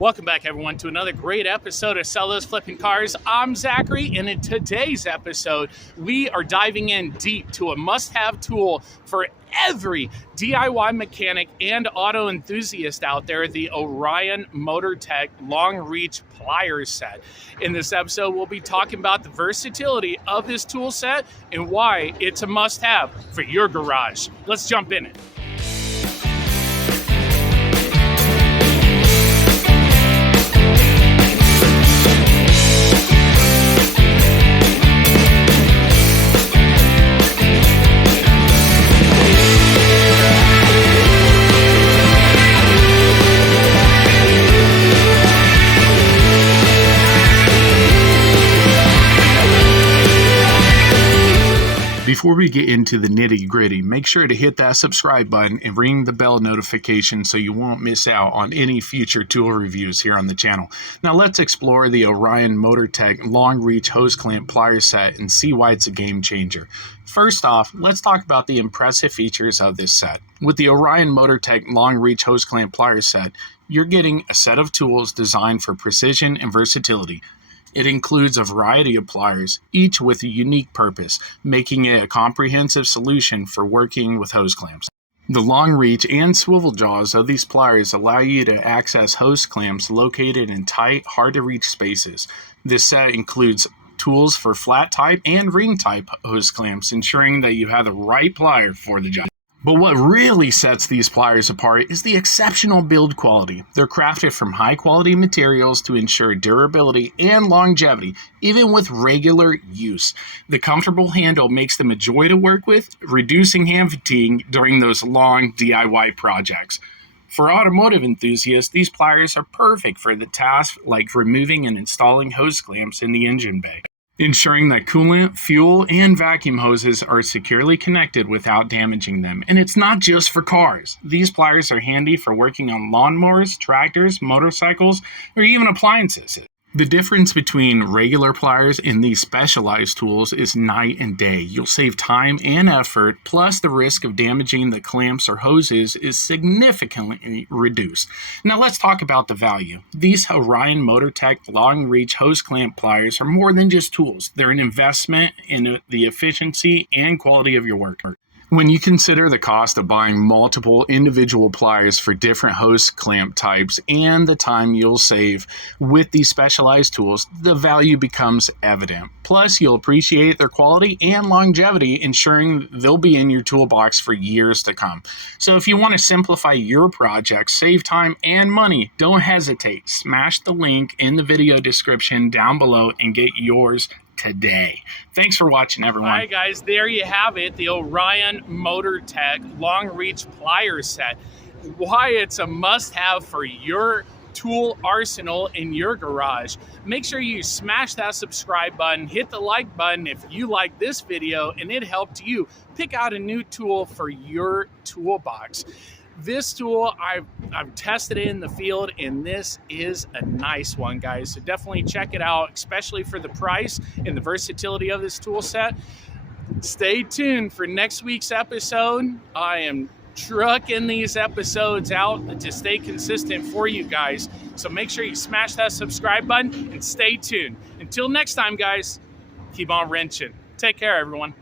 Welcome back, everyone, to another great episode of Sell Those Flipping Cars. I'm Zachary, and in today's episode, we are diving in deep to a must-have tool for every DIY mechanic and auto enthusiast out there, the Orion MotorTech Long Reach Pliers set. In this episode, we'll be talking about the versatility of this tool set and why it's a must-have for your garage. Let's jump in it. Before we get into the nitty-gritty, make sure to hit that subscribe button and ring the bell notification so you won't miss out on any future tool reviews here on the channel. Now let's explore the Orion MotorTech Long Reach Hose Clamp Plier set and see why it's a game changer. First off, let's talk about the impressive features of this set. With the Orion MotorTech Long Reach Hose Clamp Plier set, you're getting a set of tools designed for precision and versatility. It includes a variety of pliers, each with a unique purpose, making it a comprehensive solution for working with hose clamps. The long reach and swivel jaws of these pliers allow you to access hose clamps located in tight, hard-to-reach spaces. This set includes tools for flat type and ring type hose clamps, ensuring that you have the right plier for the job. But what really sets these pliers apart is the exceptional build quality. They're crafted from high-quality materials to ensure durability and longevity, even with regular use. The comfortable handle makes them a joy to work with, reducing hand fatigue during those long DIY projects. For automotive enthusiasts, these pliers are perfect for the tasks like removing and installing hose clamps in the engine bay, ensuring that coolant, fuel, and vacuum hoses are securely connected without damaging them. And it's not just for cars. These pliers are handy for working on lawnmowers, tractors, motorcycles, or even appliances. The difference between regular pliers and these specialized tools is night and day. You'll save time and effort, plus the risk of damaging the clamps or hoses is significantly reduced. Now let's talk about the value. These Orion MotorTech Long Reach Hose Clamp Pliers are more than just tools. They're an investment in the efficiency and quality of your work. When you consider the cost of buying multiple individual pliers for different hose clamp types and the time you'll save with these specialized tools, the value becomes evident. Plus, you'll appreciate their quality and longevity, ensuring they'll be in your toolbox for years to come. So if you want to simplify your project, save time and money, don't hesitate. Smash the link in the video description down below and get yours today. Thanks for watching, everyone. All right, guys, there you have it, the Orion MotorTech Long Reach Plier set. Why it's a must-have for your tool arsenal in your garage. Make sure you smash that subscribe button, hit the like button if you like this video and it helped you pick out a new tool for your toolbox. This tool, I've tested it in the field, and this is a nice one, guys. So definitely check it out, especially for the price and the versatility of this tool set. Stay tuned for next week's episode. I am trucking these episodes out to stay consistent for you guys. So make sure you smash that subscribe button and stay tuned. Until next time, guys, keep on wrenching. Take care, everyone.